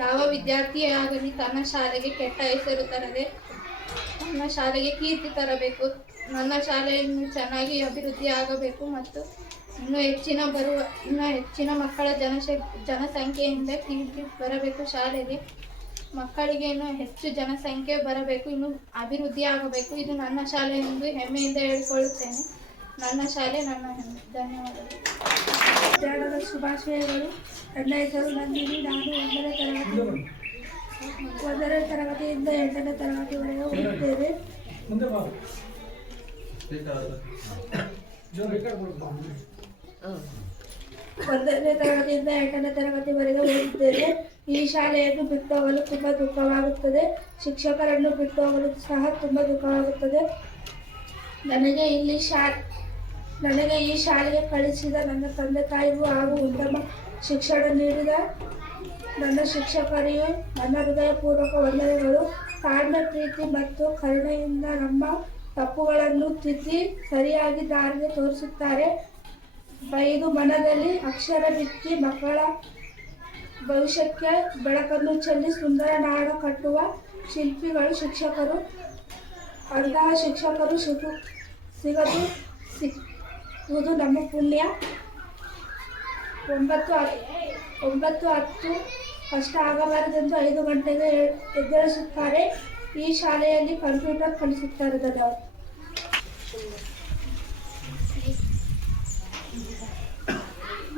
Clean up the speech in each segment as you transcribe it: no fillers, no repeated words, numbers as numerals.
ಯಾವ ವಿದ್ಯಾರ್ಥಿಯಾಗಲಿ ತನ್ನ ಶಾಲೆಗೆ ಕೆಟ್ಟ ಹೆಸರು ತರದೆ ನನ್ನ ಶಾಲೆಗೆ ಕೀರ್ತಿ ತರಬೇಕು. ನನ್ನ ಶಾಲೆಯನ್ನು ಚೆನ್ನಾಗಿ ಅಭಿವೃದ್ಧಿ ಆಗಬೇಕು ಮತ್ತು ಇನ್ನೂ ಹೆಚ್ಚಿನ ಮಕ್ಕಳ ಜನಸಂಖ್ಯೆಯಿಂದ ಕೀರ್ತಿ ಬರಬೇಕು. ಶಾಲೆಗೆ ಮಕ್ಕಳಿಗೆ ಇನ್ನೂ ಹೆಚ್ಚು ಜನಸಂಖ್ಯೆ ಬರಬೇಕು, ಇನ್ನೂ ಅಭಿವೃದ್ಧಿ ಆಗಬೇಕು. ಇದು ನನ್ನ ಶಾಲೆ ಎಂದು ಹೆಮ್ಮೆಯಿಂದ ಹೇಳಿಕೊಳ್ಳುತ್ತೇನೆ. ನನ್ನ ಶಾಲೆ ನನ್ನ ಹೆಮ್ಮೆ. ಧನ್ಯವಾದಗಳು. ಧ್ಯಾನದ ಶುಭಾಶಯಗಳು. ನನ್ನ ಹೆಸರು ನಂದಿನಿ. ನಾನು 1ನೇ ತರಗತಿಯಿಂದ 8ನೇ ತರಗತಿವರೆಗೆ ಓದುತ್ತೇನೆ. 1ನೇ ತರಗತಿಯಿಂದ 8ನೇ ತರಗತಿವರೆಗೆ ಓದುತ್ತೇನೆ. ಈ ಶಾಲೆಯನ್ನು ಬಿಟ್ಟು ಹೋಗಲು ತುಂಬ ದುಃಖವಾಗುತ್ತದೆ. ಶಿಕ್ಷಕರನ್ನು ಬಿಟ್ಟು ಹೋಗಲು ಸಹ ತುಂಬ ದುಃಖವಾಗುತ್ತದೆ. ನನಗೆ ಈ ಶಾಲೆಗೆ ಕಳಿಸಿದ ನನ್ನ ತಂದೆ ತಾಯಿಗೂ ಹಾಗೂ ಉತ್ತಮ ಶಿಕ್ಷಣ ನೀಡಿದ ನನ್ನ ಶಿಕ್ಷಕರಿಗೂ ನನ್ನ ಹೃದಯಪೂರ್ವಕ ವಂದನೆಗಳು. ತಾಳ್ಮೆ, ಪ್ರೀತಿ ಮತ್ತು ಕರುಣೆಯಿಂದ ನಮ್ಮ ತಪ್ಪುಗಳನ್ನು ತಿದ್ದಿ ಸರಿಯಾಗಿ ದಾರಿಗೆ ತೋರಿಸುತ್ತಾರೆ. ಬೈದು ಮನದಲ್ಲಿ ಅಕ್ಷರ ಬಿತ್ತಿ ಮಕ್ಕಳ ಭವಿಷ್ಯಕ್ಕೆ ಬೆಳಕನ್ನು ಚೆಲ್ಲಿ ಸುಂದರ ನಾಡು ಕಟ್ಟುವ ಶಿಲ್ಪಿಗಳು ಶಿಕ್ಷಕರು. ಅಂತಹ ಶಿಕ್ಷಕರು ಸಿಗುವುದು ನಮ್ಮ ಪುಣ್ಯ. 9:10 ಕಷ್ಟ ಆಗಬಾರದೆಂದು 5 ಗಂಟೆಗೆ ಎದ್ದೇಳಿಸುತ್ತಾರೆ. ಈ ಶಾಲೆಯಲ್ಲಿ ಕಂಪ್ಯೂಟರ್ ಕಲಿಸುತ್ತಾರೆ. ಧನ್ಯವಾದ.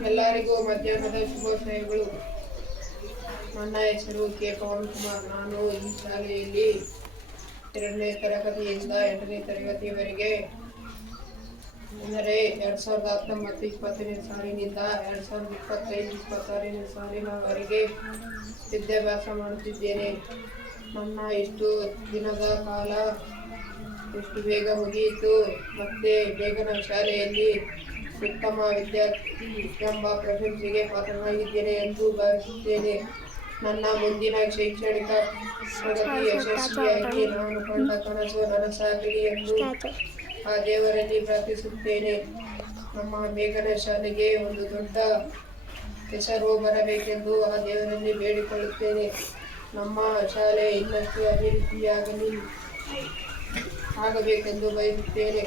ಎಲ್ಲರಿಗೂ ಮಧ್ಯಾಹ್ನದ ಶುಭಾಶಯಗಳು. ನನ್ನ ಹೆಸರು ಕೆ ಪವನ್ ಕುಮಾರ್. ನಾನು ಈ ಶಾಲೆಯಲ್ಲಿ 2ನೇ ತರಗತಿಯಿಂದ 8ನೇ ತರಗತಿಯವರೆಗೆ, ಅಂದರೆ 2019-20 ಸಾಲಿನಿಂದ 2025-26 ಸಾಲಿನವರೆಗೆ ವಿದ್ಯಾಭ್ಯಾಸ ಮಾಡುತ್ತಿದ್ದೇನೆ. ನನ್ನ ಇಷ್ಟು ದಿನದ ಕಾಲ ಎಷ್ಟು ಬೇಗ ಮುಗಿಯಿತು. ಮತ್ತೆ ಬೇಗನ ಶಾಲೆಯಲ್ಲಿ ಉತ್ತಮ ವಿದ್ಯಾರ್ಥಿ ಎಂಬ ಪ್ರಶಂಸೆಗೆ ಪಾತ್ರನಾಗಿದ್ದೇನೆ ಎಂದು ಭಾವಿಸುತ್ತೇನೆ. ನನ್ನ ಮುಂದಿನ ಶೈಕ್ಷಣಿಕ ಪ್ರಗತಿ ಯಶಸ್ವಿಯಾಗಿ ನಾನು ಕಂಡ ಕನಸು ನನಸಾಗಲಿ ಎಂದು ಆ ದೇವರಲ್ಲಿ ಪ್ರಾರ್ಥಿಸುತ್ತೇನೆ. ನಮ್ಮ ಬೇಗನ ಶಾಲೆಗೆ ಒಂದು ದೊಡ್ಡ ಹೆಸರು ಬರಬೇಕೆಂದು ಆ ದೇವರಲ್ಲಿ ಬೇಡಿಕೊಳ್ಳುತ್ತೇನೆ. ನಮ್ಮ ಶಾಲೆ ಇನ್ನಷ್ಟು ಆಗಬೇಕೆಂದು ಬಯಸುತ್ತೇನೆ.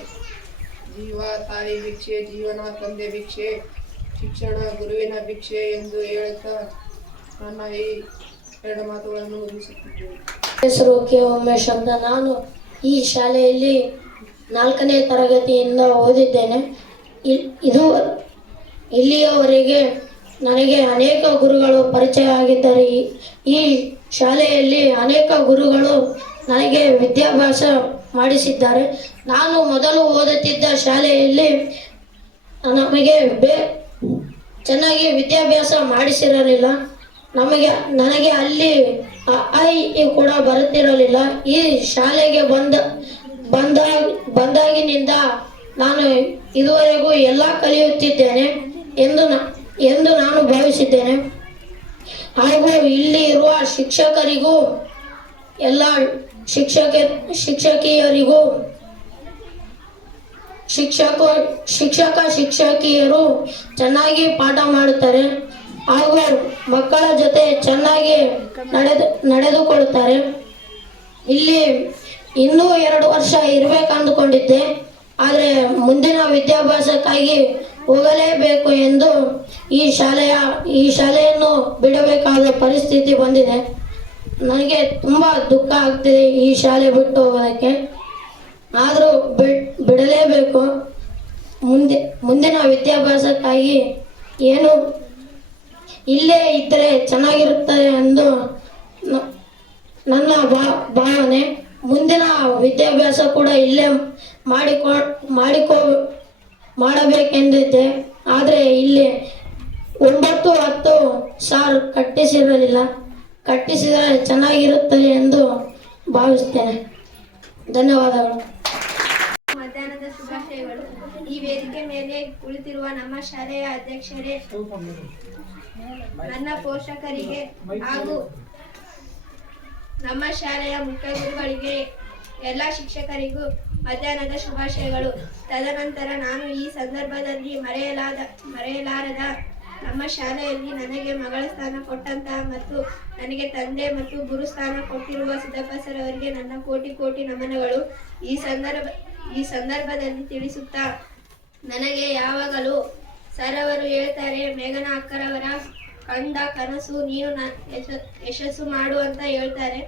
ಜೀವ ತಾಯಿ ಭಿಕ್ಷೆ, ಜೀವನ ತಂದೆ ಭಿಕ್ಷೆ, ಶಿಕ್ಷಣ ಗುರುವಿನ ಭಿಕ್ಷೆ ಎಂದು ಹೇಳುತ್ತಾ ನನ್ನ ಈ 2 ಮಾತುಗಳನ್ನು ಮುಗಿಸುತ್ತಿದ್ದೇನೆ. ಹೆಸರು ಕೆ ಉಮೇಶ್ ಅಂತ. ನಾನು ಈ ಶಾಲೆಯಲ್ಲಿ 4ನೇ ತರಗತಿಯಿಂದ ಓದಿದ್ದೇನೆ. ಇಲ್ಲಿಯವರೆಗೆ ನನಗೆ ಅನೇಕ ಗುರುಗಳು ಪರಿಚಯ ಆಗಿದ್ದಾರೆ. ಈ ಶಾಲೆಯಲ್ಲಿ ಅನೇಕ ಗುರುಗಳು ನನಗೆ ವಿದ್ಯಾಭ್ಯಾಸ ಮಾಡಿಸಿದ್ದಾರೆ. ನಾನು ಮೊದಲು ಓದುತ್ತಿದ್ದ ಶಾಲೆಯಲ್ಲಿ ನಮಗೆ ಚೆನ್ನಾಗಿ ವಿದ್ಯಾಭ್ಯಾಸ ಮಾಡಿಸಿರಲಿಲ್ಲ. ನನಗೆ ಅಲ್ಲಿ ಅ ಇ ಕೂಡ ಬರುತ್ತಿರಲಿಲ್ಲ. ಈ ಶಾಲೆಗೆ ಬಂದಾಗಿನಿಂದ ನಾನು ಇದುವರೆಗೂ ಎಲ್ಲ ಕಲಿಯುತ್ತಿದ್ದೇನೆ ಎಂದು ನಾನು ಭಾವಿಸಿದ್ದೇನೆ. ಹಾಗೂ ಇಲ್ಲಿ ಇರುವ ಶಿಕ್ಷಕರಿಗೂ ಎಲ್ಲ ಶಿಕ್ಷಕಿಯರಿಗೂ ಶಿಕ್ಷಕಿಯರು ಚೆನ್ನಾಗಿ ಪಾಠ ಮಾಡುತ್ತಾರೆ ಹಾಗೂ ಮಕ್ಕಳ ಜೊತೆ ಚೆನ್ನಾಗಿ ನಡೆದುಕೊಳ್ಳುತ್ತಾರೆ. ಇಲ್ಲಿ ಇನ್ನೂ 2 ವರ್ಷ ಇರಬೇಕಂದುಕೊಂಡಿದ್ದೆ, ಆದರೆ ಮುಂದಿನ ವಿದ್ಯಾಭ್ಯಾಸಕ್ಕಾಗಿ ಹೋಗಲೇಬೇಕು ಎಂದು ಈ ಶಾಲೆಯನ್ನು ಬಿಡಬೇಕಾದ ಪರಿಸ್ಥಿತಿ ಬಂದಿದೆ. ನನಗೆ ತುಂಬ ದುಃಖ ಆಗ್ತಿದೆ ಈ ಶಾಲೆ ಬಿಟ್ಟು ಹೋಗೋದಕ್ಕೆ. ಆದರೂ ಬಿಡಲೇಬೇಕು. ಮುಂದಿನ ವಿದ್ಯಾಭ್ಯಾಸಕ್ಕಾಗಿ ಏನು ಇಲ್ಲೇ ಇದ್ದರೆ ಚೆನ್ನಾಗಿರುತ್ತದೆ ಎಂದು ನನ್ನ ಭಾವನೆ. ಮುಂದಿನ ವಿದ್ಯಾಭ್ಯಾಸ ಕೂಡ ಇಲ್ಲೇ ಮಾಡಬೇಕೆಂದಿದ್ದೆ, ಆದರೆ ಇಲ್ಲಿ 9-10 ಸಾರ್ ಕಟ್ಟಿಸಿದರೆ ಚೆನ್ನಾಗಿರುತ್ತದೆ ಎಂದು ಭಾವಿಸ್ತೇನೆ. ಧನ್ಯವಾದಗಳು. ಮಧ್ಯಾಹ್ನದ ಶುಭಾಶಯಗಳು. ಈ ವೇದಿಕೆ ಮೇಲೆ ಕುಳಿತಿರುವ ನಮ್ಮ ಶಾಲೆಯ ಅಧ್ಯಕ್ಷರೇ, ನನ್ನ ಪೋಷಕರಿಗೆ ಹಾಗೂ ನಮ್ಮ ಶಾಲೆಯ ಮುಖ್ಯ ಗುರುಗಳಿಗೆ, ಎಲ್ಲ ಶಿಕ್ಷಕರಿಗೂ ಮಧ್ಯಾಹ್ನದ ಶುಭಾಶಯಗಳು. ತದನಂತರ ನಾನು ಈ ಸಂದರ್ಭದಲ್ಲಿ ಮರೆಯಲಾರದ ನಮ್ಮ ಶಾಲೆಯಲ್ಲಿ ನನಗೆ ಮಗಳ ಸ್ಥಾನ ಕೊಟ್ಟಂತಹ ಮತ್ತು ನನಗೆ ತಂದೆ ಮತ್ತು ಗುರು ಸ್ಥಾನ ಕೊಟ್ಟಿರುವ ಸಿದ್ದಪ್ಪ ಸರ್ ಅವರಿಗೆ ನನ್ನ ಕೋಟಿ ಕೋಟಿ ನಮನಗಳು. ಈ ಸಂದರ್ಭದಲ್ಲಿ ತಿಳಿಸುತ್ತಾ, ನನಗೆ ಯಾವಾಗಲೂ ಸರ್ ಅವರು ಹೇಳ್ತಾರೆ, ಮೇಘನಾ ಅಕ್ಕರವರ ಕಂಡ ಕನಸು ನೀನು ಯಶಸ್ಸು ಮಾಡು ಅಂತ ಹೇಳ್ತಾರೆ.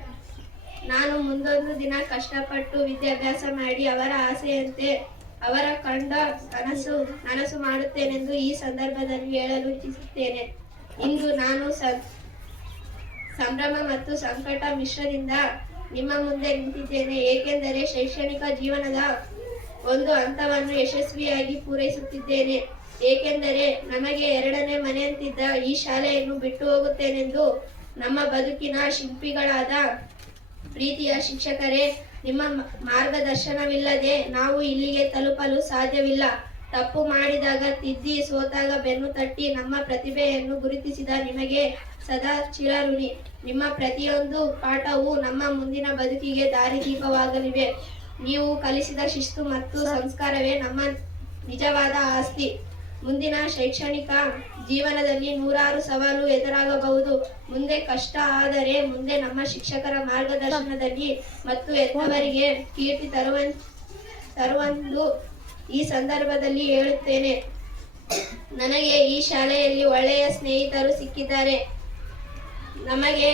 ನಾನು ಮುಂದೊಂದು ದಿನ ಕಷ್ಟಪಟ್ಟು ವಿದ್ಯಾಭ್ಯಾಸ ಮಾಡಿ ಅವರ ಆಸೆಯಂತೆ ಅವರ ಕಂಡ ನನಸು ಮಾಡುತ್ತೇನೆಂದು ಈ ಸಂದರ್ಭದಲ್ಲಿ ಹೇಳಲು ಇಚ್ಛಿಸುತ್ತೇನೆ. ಇಂದು ನಾನು ಸಂಭ್ರಮ ಮತ್ತು ಸಂಕಟ ಮಿಶ್ರದಿಂದ ನಿಮ್ಮ ಮುಂದೆ ನಿಂತಿದ್ದೇನೆ, ಏಕೆಂದರೆ ಶೈಕ್ಷಣಿಕ ಜೀವನದ ಒಂದು ಹಂತವನ್ನು ಯಶಸ್ವಿಯಾಗಿ ಪೂರೈಸುತ್ತಿದ್ದೇನೆ. ಏಕೆಂದರೆ ನಮಗೆ ಎರಡನೇ ಮನೆಯಂತಿದ್ದ ಈ ಶಾಲೆಯನ್ನು ಬಿಟ್ಟು ಹೋಗುತ್ತೇನೆಂದು ನಮ್ಮ ಬದುಕಿನ ಶಿಲ್ಪಿಗಳಾದ ಪ್ರೀತಿಯ ಶಿಕ್ಷಕರೇ, ನಿಮ್ಮ ಮಾರ್ಗದರ್ಶನವಿಲ್ಲದೆ ನಾವು ಇಲ್ಲಿಗೆ ತಲುಪಲು ಸಾಧ್ಯವಿಲ್ಲ. ತಪ್ಪು ಮಾಡಿದಾಗ ತಿದ್ದಿ, ಸೋತಾಗ ಬೆನ್ನು ತಟ್ಟಿ ನಮ್ಮ ಪ್ರತಿಭೆಯನ್ನು ಗುರುತಿಸಿದ ನಿಮಗೆ ಸದಾ ಚಿರಋಣಿ. ನಿಮ್ಮ ಪ್ರತಿಯೊಂದು ಪಾಠವು ನಮ್ಮ ಮುಂದಿನ ಬದುಕಿಗೆ ದಾರಿದೀಪವಾಗಲಿವೆ. ನೀವು ಕಲಿಸಿದ ಶಿಸ್ತು ಮತ್ತು ಸಂಸ್ಕಾರವೇ ನಮ್ಮ ನಿಜವಾದ ಆಸ್ತಿ. ಮುಂದಿನ ಶೈಕ್ಷಣಿಕ ಜೀವನದಲ್ಲಿ ನೂರಾರು ಸವಾಲು ಎದುರಾಗಬಹುದು. ಮುಂದೆ ಕಷ್ಟ ಆದರೆ ಮುಂದೆ ನಮ್ಮ ಶಿಕ್ಷಕರ ಮಾರ್ಗದರ್ಶನದಲ್ಲಿ ಮತ್ತು ಹೆತ್ತವರಿಗೆ ಕೀರ್ತಿ ತರುವಂದು ಈ ಸಂದರ್ಭದಲ್ಲಿ ಹೇಳುತ್ತೇನೆ. ನನಗೆ ಈ ಶಾಲೆಯಲ್ಲಿ ಒಳ್ಳೆಯ ಸ್ನೇಹಿತರು ಸಿಕ್ಕಿದ್ದಾರೆ. ನಮಗೆ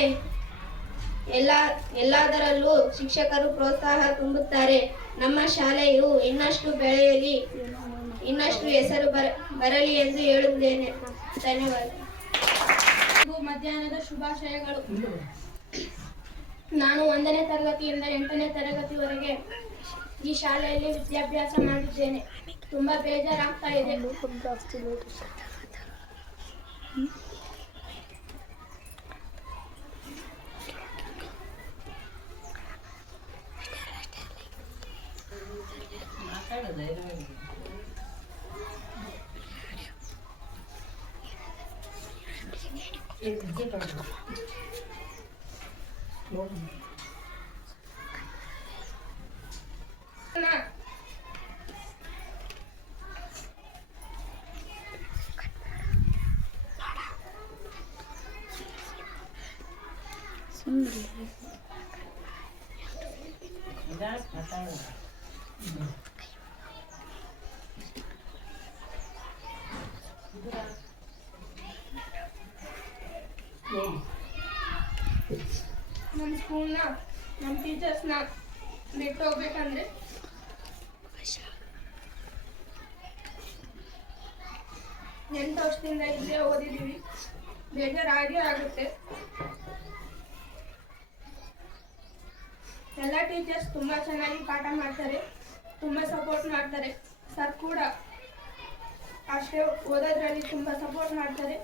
ಎಲ್ಲದರಲ್ಲೂ ಶಿಕ್ಷಕರು ಪ್ರೋತ್ಸಾಹ ತುಂಬುತ್ತಾರೆ. ನಮ್ಮ ಶಾಲೆಯು ಇನ್ನಷ್ಟು ಬೆಳೆಯಲಿ, ಇನ್ನಷ್ಟು ಹೆಸರು ಬರಲಿ ಎಂದು ಹೇಳುತ್ತೇನೆ. ಧನ್ಯವಾದ. ಮಧ್ಯಾಹ್ನದ ಶುಭಾಶಯಗಳು. ನಾನು 1ನೇ ತರಗತಿಯಿಂದ 8ನೇ ತರಗತಿವರೆಗೆ ಈ ಶಾಲೆಯಲ್ಲಿ ವಿದ್ಯಾಭ್ಯಾಸ ಮಾಡಿದ್ದೇನೆ. ತುಂಬಾ ಬೇಜಾರಾಗ್ತಾ ಇದೆ. ನಮ್ಮ ಸ್ಕೂಲ್ನ ನಮ್ಮ ಟೀಚರ್ಸ್ನ ಬಿಟ್ಟು ಹೋಗ್ಬೇಕಂದ್ರೆ ಎಂಟು ವರ್ಷದಿಂದ ಇಲ್ಲೇ ಓದಿದ್ದೀವಿ. ಬೇಜಾರಾಗೇ ಆಗುತ್ತೆ. ಎಲ್ಲ ಟೀಚರ್ಸ್ ತುಂಬ ಚೆನ್ನಾಗಿ ಪಾಠ ಮಾಡ್ತಾರೆ, ತುಂಬ ಸಪೋರ್ಟ್ ಮಾಡ್ತಾರೆ. ಸರ್ ಕೂಡ ಅಷ್ಟೇ ಓದೋದ್ರಲ್ಲಿ ತುಂಬ ಸಪೋರ್ಟ್ ಮಾಡ್ತಾರೆ.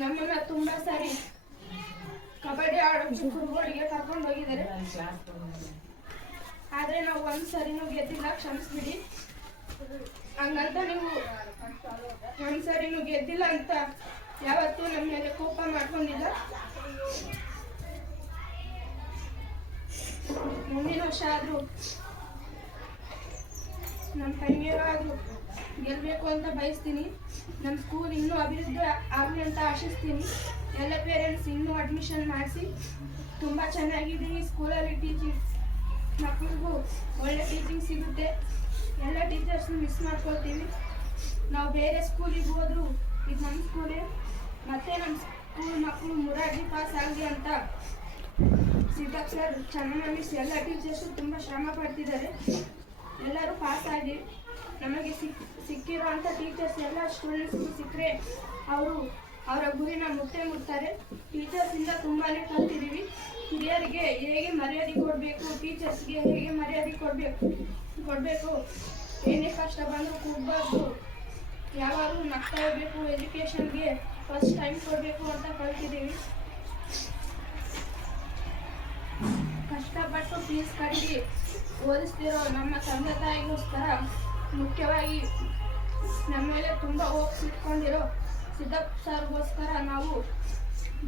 ನಮ್ಮನ್ನು ತುಂಬ ಸಾರಿ ಕಬಡ್ಡಿ ಆಡೋಕ್ಕೆ ಕುರುಗೋಡಿಗೆ ಕರ್ಕೊಂಡು ಹೋಗಿದ್ದಾರೆ. ಆದರೆ ನಾವು ಒಂದು ಸರಿನೂ ಗೆದ್ದಿಲ್ಲ, ಕ್ಷಮಿಸ್ಬಿಡಿ. ಹಂಗಂತ ನೀವು ಒಂದು ಸರಿನೂ ಗೆದ್ದಿಲ್ಲ ಅಂತ ಯಾವತ್ತೂ ನಮ್ಮ ಮೇಲೆ ಕೋಪ ಮಾಡ್ಕೊಂಡಿಲ್ಲ. ಮುಂದಿನ ವರ್ಷ ಆದರೂ ನಮ್ಮ ತಂಗಿಯರಾದರೂ ಗೆಲ್ಲಬೇಕು ಅಂತ ಬಯಸ್ತೀನಿ. ನಮ್ಮ ಸ್ಕೂಲ್ ಇನ್ನೂ ಅಭಿವೃದ್ಧಿ ಆಗಲಿ ಅಂತ ಆಶಿಸ್ತೀನಿ. ಎಲ್ಲ ಪೇರೆಂಟ್ಸ್ ಇನ್ನೂ ಅಡ್ಮಿಷನ್ ಮಾಡಿಸಿ. ತುಂಬ ಚೆನ್ನಾಗಿದೆ ಈ ಸ್ಕೂಲಲ್ಲಿ ಟೀಚಿಂಗ್. ಮಕ್ಕಳಿಗೂ ಒಳ್ಳೆ ಟೀಚಿಂಗ್ ಸಿಗುತ್ತೆ. ಎಲ್ಲ ಟೀಚರ್ಸ್ನ ಮಿಸ್ ಮಾಡ್ಕೊಳ್ತೀವಿ. ನಾವು ಬೇರೆ ಸ್ಕೂಲಿಗೆ ಹೋದರೂ ಇದು ನಮ್ಮ ಸ್ಕೂಲೇ. ಮತ್ತು ನಮ್ಮ ಸ್ಕೂಲ್ ಮಕ್ಕಳು ಮುರಾರ್ಜಿ ಪಾಸ್ ಆಗಲಿ ಅಂತ ಸಿದ್ದಪ್ಪ ಸರ್, ಚೆನ್ನಮ್ಮ ಮಿಸ್ ಎಲ್ಲ ಟೀಚರ್ಸು ತುಂಬ ಶ್ರಮ ಪಡ್ತಿದ್ದಾರೆ. ಎಲ್ಲರೂ ಪಾಸ್ ಆಗಿ ನಮಗೆ ಸಿಕ್ಕಿರೋಂಥ ಟೀಚರ್ಸ್ ಎಲ್ಲ ಸ್ಟೂಡೆಂಟ್ಸ್ಗೂ ಸಿಕ್ಕರೆ ಅವರ ಗುರಿನ ಮುಟ್ತಾರೆ. ಟೀಚರ್ಸಿಂದ ತುಂಬಾ ಕಲ್ತಿದ್ದೀವಿ. ಹಿರಿಯರಿಗೆ ಹೇಗೆ ಮರ್ಯಾದೆ ಕೊಡಬೇಕು, ಟೀಚರ್ಸ್ಗೆ ಹೇಗೆ ಮರ್ಯಾದೆ ಕೊಡಬೇಕು, ಏನೇ ಕಷ್ಟ ಬಂದರೂ ಕೂಡಬಾರ್ದು, ಯಾವಾಗಲೂ ನಗ್ತಾ ಇರಬೇಕು, ಎಜುಕೇಷನ್ಗೆ ಫಸ್ಟ್ ಟೈಮ್ ಕೊಡಬೇಕು ಅಂತ ಕಲ್ತಿದ್ದೀವಿ. ಕಷ್ಟಪಟ್ಟು ಫೀಸ್ ಕಟ್ಟಿ ಓದಿಸ್ತಿರೋ ನಮ್ಮ ತಂದೆ ತಾಯಿಗೋಸ್ಕರ, ಮುಖ್ಯವಾಗಿ ನಮ್ಮ ಮೇಲೆ ತುಂಬ ಹೋಪ್ಸ್ ಇಟ್ಕೊಂಡಿರೋ ಸಿದ್ದಪ್ಪ ಸರ್ಗೋಸ್ಕರ ನಾವು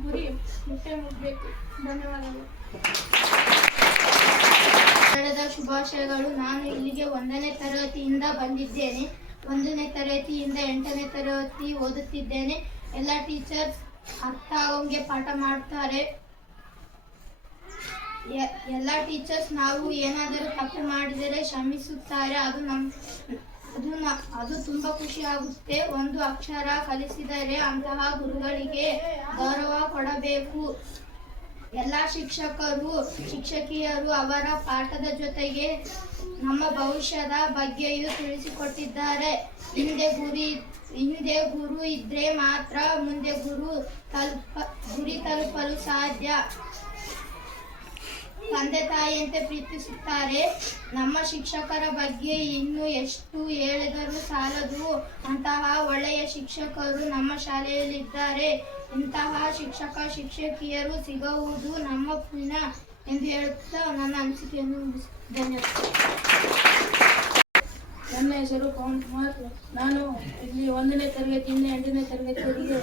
ಗುರಿ ಮುಟ್ಟಬೇಕು. ಧನ್ಯವಾದಗಳು. ಕನ್ನಡದ ಶುಭಾಶಯಗಳು. ನಾನು ಇಲ್ಲಿಗೆ 1ನೇ ತರಗತಿಯಿಂದ ಬಂದಿದ್ದೇನೆ. 1ನೇ ತರಗತಿಯಿಂದ 8ನೇ ತರಗತಿ ಓದುತ್ತಿದ್ದೇನೆ. ಎಲ್ಲ ಟೀಚರ್ಸ್ ಅರ್ಥ ಆಗೋಂಗೆ ಪಾಠ ಮಾಡ್ತಾರೆ. ಎಲ್ಲ ಟೀಚರ್ಸ್ ನಾವು ಏನಾದರೂ ತಪ್ಪು ಮಾಡಿದರೆ ಕ್ಷಮಿಸುತ್ತಾರೆ. ಅದು ತುಂಬ ಖುಷಿ ಆಗುತ್ತೆ. ಒಂದು ಅಕ್ಷರ ಕಲಿಸಿದರೆ ಅಂತಹ ಗುರುಗಳಿಗೆ ಗೌರವ ಕೊಡಬೇಕು. ಎಲ್ಲ ಶಿಕ್ಷಕರು ಶಿಕ್ಷಕಿಯರು ಅವರ ಪಾಠದ ಜೊತೆಗೆ ನಮ್ಮ ಭವಿಷ್ಯದ ಬಗ್ಗೆಯೂ ತಿಳಿಸಿಕೊಟ್ಟಿದ್ದಾರೆ. ಹಿಂದೆ ಗುರು ಇದ್ರೆ ಮಾತ್ರ ಮುಂದೆ ಗುರಿ ತಲುಪಲು ಸಾಧ್ಯ. ತಂದೆ ತಾಯಿಯಂತೆ ಪ್ರೀತಿಸುತ್ತಾರೆ. ನಮ್ಮ ಶಿಕ್ಷಕರ ಬಗ್ಗೆ ಇನ್ನು ಎಷ್ಟು ಹೇಳಿದರೂ ಸಾಲದು. ಅಂತಹ ಒಳ್ಳೆಯ ಶಿಕ್ಷಕರು ನಮ್ಮ ಶಾಲೆಯಲ್ಲಿದ್ದಾರೆ. ಇಂತಹ ಶಿಕ್ಷಕ ಶಿಕ್ಷಕಿಯರು ಸಿಗುವುದು ನಮ್ಮ ಪುಣ್ಯ ಎಂದು ಹೇಳುತ್ತಾ ನನ್ನ ಅನಿಸಿಕೆಯನ್ನು ಮುಗಿಸುತ್ತೇನೆ. ನನ್ನ ಹೆಸರು ಪವನ್ ಕುಮಾರ್. ನಾನು ಇಲ್ಲಿ 1ನೇ ತರಗತಿಯಿಂದ 8ನೇ ತರಗತಿವರೆಗೆ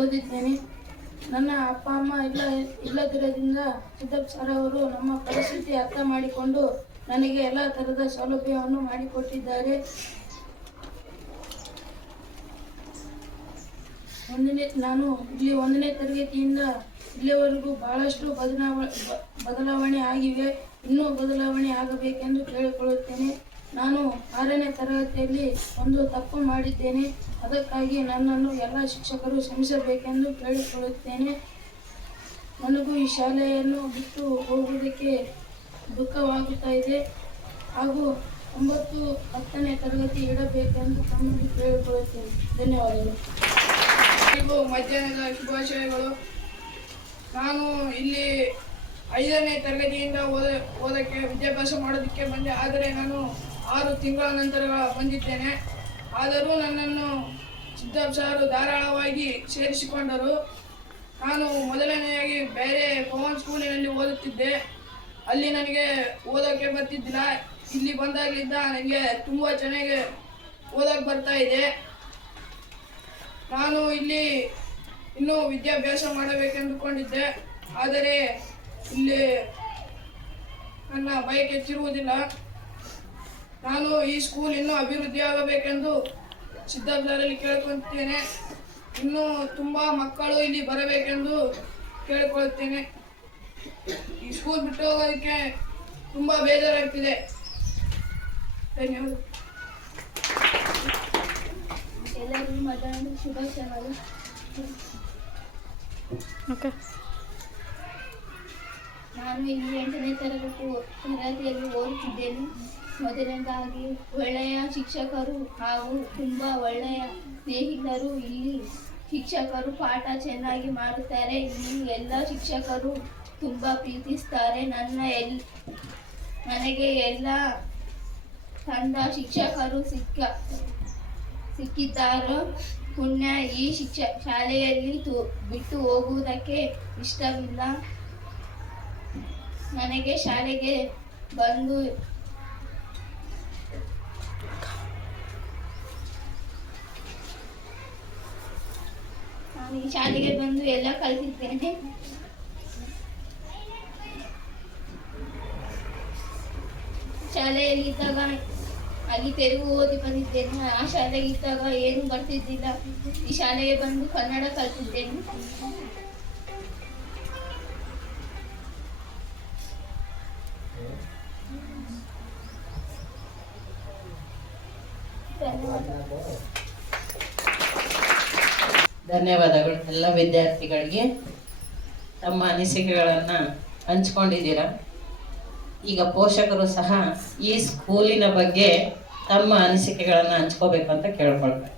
ಓದಿದ್ದೇನೆ. ನನ್ನ ಅಪ್ಪ ಅಮ್ಮ ಇಲ್ಲದಿರೋದ್ರಿಂದ ಸಿದ್ದಪ್ಪ ಸರ್ ಅವರು ನಮ್ಮ ಪರಿಸ್ಥಿತಿ ಅರ್ಥ ಮಾಡಿಕೊಂಡು ನನಗೆ ಎಲ್ಲ ಥರದ ಸೌಲಭ್ಯವನ್ನು ಮಾಡಿಕೊಟ್ಟಿದ್ದಾರೆ. ನಾನು ಇಲ್ಲಿ 1ನೇ ತರಗತಿಯಿಂದ ಇಲ್ಲಿವರೆಗೂ ಬಹಳಷ್ಟು ಬದಲಾವಣೆ ಆಗಿವೆ. ಇನ್ನೂ ಬದಲಾವಣೆ ಆಗಬೇಕೆಂದು ಕೇಳಿಕೊಳ್ಳುತ್ತೇನೆ. ನಾನು 6ನೇ ತರಗತಿಯಲ್ಲಿ ಒಂದು ತಪ್ಪು ಮಾಡಿದ್ದೇನೆ. ಅದಕ್ಕಾಗಿ ನನ್ನನ್ನು ಎಲ್ಲ ಶಿಕ್ಷಕರು ಕ್ಷಮಿಸಬೇಕೆಂದು ಕೇಳಿಕೊಳ್ಳುತ್ತೇನೆ. ನನಗೂ ಈ ಶಾಲೆಯನ್ನು ಬಿಟ್ಟು ಹೋಗುವುದಕ್ಕೆ ದುಃಖವಾಗುತ್ತಾ ಇದೆ ಹಾಗೂ 9, 10ನೇ ತರಗತಿ ಇಡಬೇಕೆಂದು ತಮ್ಮಲ್ಲಿ ಕೇಳಿಕೊಳ್ಳುತ್ತೇನೆ. ಧನ್ಯವಾದಗಳು. ಮಧ್ಯಾಹ್ನದ ಶುಭಾಶಯಗಳು. ನಾನು ಇಲ್ಲಿ 5ನೇ ತರಗತಿಯಿಂದ ಓದಕ್ಕೆ ವಿದ್ಯಾಭ್ಯಾಸ ಮಾಡೋದಕ್ಕೆ ಬಂದೆ. ಆದರೆ ನಾನು 6 ತಿಂಗಳ ನಂತರ ಬಂದಿದ್ದೇನೆ. ಆದರೂ ನನ್ನನ್ನು ಸಿದ್ದಪ್ಪ ಸಾರು ಧಾರಾಳವಾಗಿ ಸೇರಿಸಿಕೊಂಡರು. ನಾನು ಮೊದಲನೆಯಾಗಿ ಬೇರೆ ಪವನ್ ಸ್ಕೂಲಿನಲ್ಲಿ ಓದುತ್ತಿದ್ದೆ. ಅಲ್ಲಿ ನನಗೆ ಓದೋಕ್ಕೆ ಬರ್ತಿದ್ದಿಲ್ಲ. ಇಲ್ಲಿ ಬಂದಾಗಲಿದ್ದ ನನಗೆ ತುಂಬ ಚೆನ್ನಾಗಿ ಓದೋಕ್ಕೆ ಬರ್ತಾ ಇದೆ. ನಾನು ಇಲ್ಲಿ ಇನ್ನೂ ವಿದ್ಯಾಭ್ಯಾಸ ಮಾಡಬೇಕೆಂದುಕೊಂಡಿದ್ದೆ. ಆದರೆ ಇಲ್ಲಿ ನನ್ನ ಬಯಕೆ ಹೆಚ್ಚಿರುವುದಿಲ್ಲ. ನಾನು ಈ ಸ್ಕೂಲ್ ಇನ್ನೂ ಅಭಿವೃದ್ಧಿ ಆಗಬೇಕೆಂದು ಸಿದ್ದಪ್ಪ ಸಾರಲ್ಲಿ ಕೇಳ್ಕೊಳ್ತೇನೆ. ಇನ್ನೂ ತುಂಬ ಮಕ್ಕಳು ಇಲ್ಲಿ ಬರಬೇಕೆಂದು ಕೇಳಿಕೊಳ್ಳುತ್ತೇನೆ. ಈ ಸ್ಕೂಲ್ ಬಿಟ್ಟು ಹೋಗೋದಕ್ಕೆ ತುಂಬ ಬೇಜಾರಾಗ್ತಿದೆ. ಧನ್ಯವಾದ. ಎಲ್ಲರಿಗೂ ಮಧ್ಯಾಹ್ನದ ಶುಭಾಶಯಗಳು. ನಾನು ಇಲ್ಲಿ 8ನೇ ತರಗತಿಯಲ್ಲಿ ಓದುತ್ತಿದ್ದೇನೆ. ಮೊದಲನೇದಾಗಿ ಒಳ್ಳೆಯ ಶಿಕ್ಷಕರು ಹಾಗೂ ತುಂಬ ಒಳ್ಳೆಯ ಸ್ನೇಹಿತರು. ಇಲ್ಲಿ ಶಿಕ್ಷಕರು ಪಾಠ ಚೆನ್ನಾಗಿ ಮಾಡುತ್ತಾರೆ. ಇಲ್ಲಿ ಎಲ್ಲ ಶಿಕ್ಷಕರು ತುಂಬ ಪ್ರೀತಿಸ್ತಾರೆ. ನನಗೆ ಎಲ್ಲ ತಂದ ಶಿಕ್ಷಕರು ಸಿಕ್ಕಿದ್ದಾರೋ ಪುಣ್ಯ. ಈ ಶಾಲೆಯಲ್ಲಿ ಬಿಟ್ಟು ಹೋಗುವುದಕ್ಕೆ ಇಷ್ಟವಿಲ್ಲ. ನನಗೆ ಶಾಲೆಗೆ ಬಂದು ಎಲ್ಲ ಕಲಿತಿದ್ದೇನೆ. ಶಾಲೆಯಲ್ಲಿದ್ದಾಗ ಅಲ್ಲಿ ತೆಲುಗು ಓದಿ ಬಂದಿದ್ದೇನೆ. ಆ ಶಾಲೆಗೆ ಇದ್ದಾಗ ಏನು ಬರ್ತಿದ್ದಿಲ್ಲ. ಈ ಶಾಲೆಗೆ ಬಂದು ಕನ್ನಡ ಕಲಿತಿದ್ದೇನೆ. ಧನ್ಯವಾದಗಳು ಎಲ್ಲ ವಿದ್ಯಾರ್ಥಿಗಳಿಗೆ. ತಮ್ಮ ಅನಿಸಿಕೆಗಳನ್ನು ಹಂಚ್ಕೊಂಡಿದ್ದೀರಾ. ಈಗ ಪೋಷಕರು ಸಹ ಈ ಸ್ಕೂಲಿನ ಬಗ್ಗೆ ತಮ್ಮ ಅನಿಸಿಕೆಗಳನ್ನು ಹಂಚ್ಕೋಬೇಕು ಅಂತ ಕೇಳ್ಕೊಳ್ತಾರೆ.